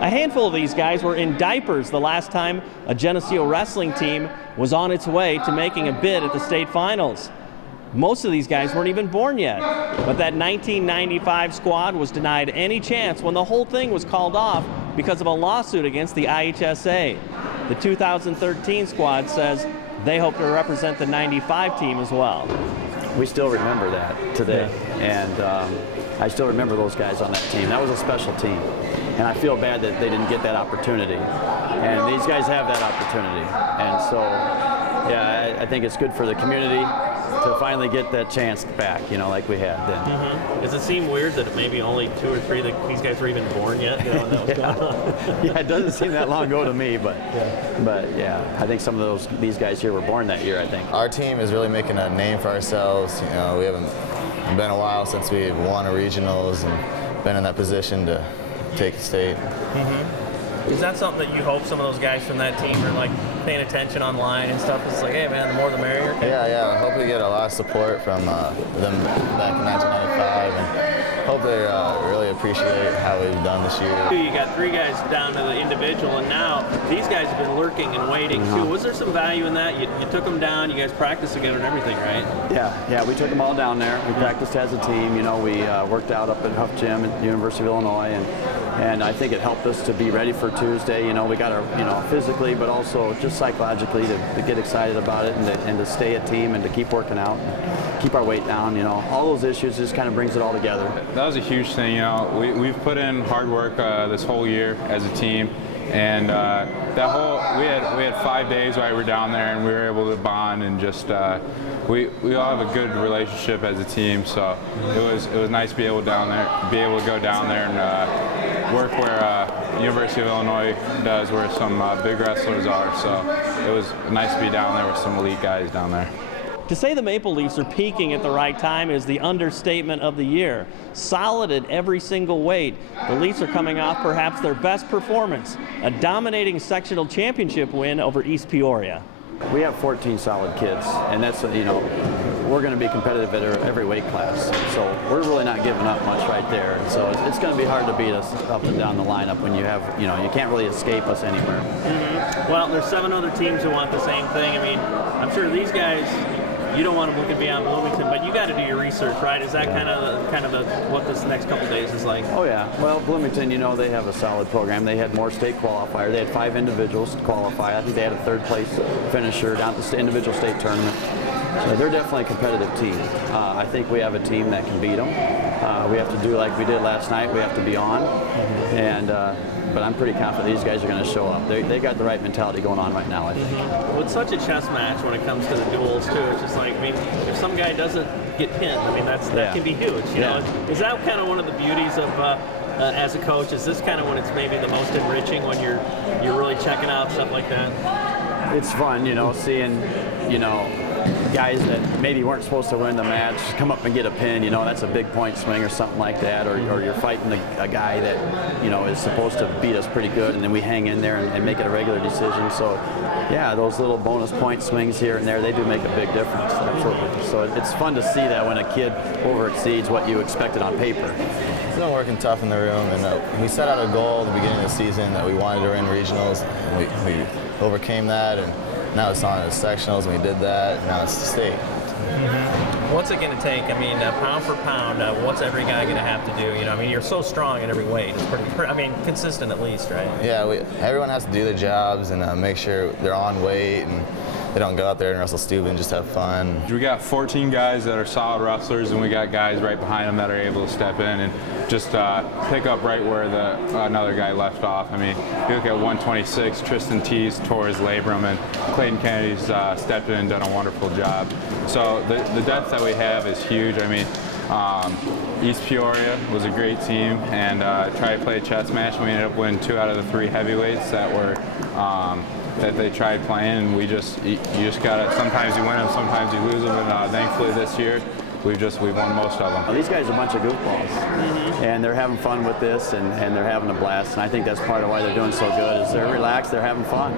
A handful of these guys were in diapers the last time a Geneseo Wrestling Team was on its way to making a bid at the state finals. Most of these guys weren't even born yet, but that 1995 squad was denied any chance when the whole thing was called off because of a lawsuit against the IHSA. The 2013 squad says they hope to represent the 95 team as well. We still remember that today, and I still remember those guys on that team. That was a special team, and I feel bad that they didn't get that opportunity. And these guys have that opportunity, and so, yeah, I think it's good for the community to finally get that chance back, you know, like we had then. Does it seem weird that maybe only 2 or 3 of these guys were even born yet? You know, that was going on? Yeah, it doesn't seem that long ago to me, but yeah, I think some of these guys here were born that year, I think. Our team is really making a name for ourselves. You know, we haven't been a while since we won a regionals and been in that position to take the state. Is that something that you hope some of those guys from that team are like paying attention online and stuff? It's like, hey man, the more the merrier. Yeah, I hope we get a lot of support from them back in 1995, and hope they really appreciate how we've done this year. You got 3 guys down to the individual, and now these guys have been lurking and waiting too. Was there some value in that? You took them down, you guys practiced together and everything, right? Yeah, we took them all down there. We practiced as a team. You know, we worked out up at Huff Gym at the University of Illinois, and I think it helped us to be ready for Tuesday. You know, we got our, you know, physically, but also just psychologically to get excited about it and to stay a team and to keep working out, and keep our weight down. You know, all those issues just kind of brings it all together. That was a huge thing. You know, we've put in hard work this whole year as a team, and we had 5 days while we were down there, and we were able to bond and just we all have a good relationship as a team. So it was nice to be able to go down there and work where University of Illinois does, where some big wrestlers are. So it was nice to be down there with some elite guys down there. To say the Maple Leafs are peaking at the right time is the understatement of the year. Solid at every single weight, the Leafs are coming off perhaps their best performance, a dominating sectional championship win over East Peoria. We have 14 solid kids, and that's, you know, we're going to be competitive at every weight class. So we're really not giving up much right there. So it's going to be hard to beat us up and down the lineup when you have, you know, you can't really escape us anywhere. Well, there's 7 other teams who want the same thing. I mean, I'm sure these guys, you don't want to look at beyond Bloomington, but you got to do your research, right? Is that kind of what this next couple days is like? Oh yeah. Well, Bloomington, you know, they have a solid program. They had more state qualifiers. They had 5 individuals qualify. I think they had a 3rd place finisher down at the individual state tournament. So they're definitely a competitive team. I think we have a team that can beat them. We have to do like we did last night. We have to be on, but I'm pretty confident these guys are going to show up. They got the right mentality going on right now, I think. With such a chess match when it comes to the duels too, it's just like, I mean, if some guy doesn't get pinned, I mean, that can be huge. You know, is that kind of one of the beauties of as a coach? Is this kind of when it's maybe the most enriching, when you're really checking out stuff like that? It's fun, you know, seeing, you know, guys that maybe weren't supposed to win the match come up and get a pin. You know, that's a big point swing or something like that, or you're fighting a guy that, you know, is supposed to beat us pretty good, and then we hang in there and make it a regular decision. So yeah, those little bonus point swings here and there, they do make a big difference. Absolutely. So it's fun to see that when a kid over exceeds what you expected on paper. We've been working tough in the room, and we set out a goal at the beginning of the season that we wanted to win regionals, and we overcame that, and now it's on to sectionals, and we did that, and now it's the state. What's it going to take? I mean, pound for pound, what's every guy going to have to do? You know, I mean, you're so strong in every weight. It's pretty, I mean, consistent at least, right? Yeah, everyone has to do their jobs and make sure they're on weight, and they don't go out there and wrestle stupid and just have fun. We got 14 guys that are solid wrestlers, and we got guys right behind them that are able to step in and just pick up right where another guy left off. I mean, you look at 126, Tristan Tees tore his labrum, and Clayton Kennedy's stepped in and done a wonderful job. So the depth that we have is huge. I mean, East Peoria was a great team, and tried to play a chess match, and we ended up winning 2 out of the 3 heavyweights that were that they tried playing, and you just gotta, sometimes you win them, sometimes you lose them, and thankfully this year we've won most of them. Well, these guys are a bunch of goofballs, and they're having fun with this, and they're having a blast, and I think that's part of why they're doing so good, is they're relaxed, they're having fun.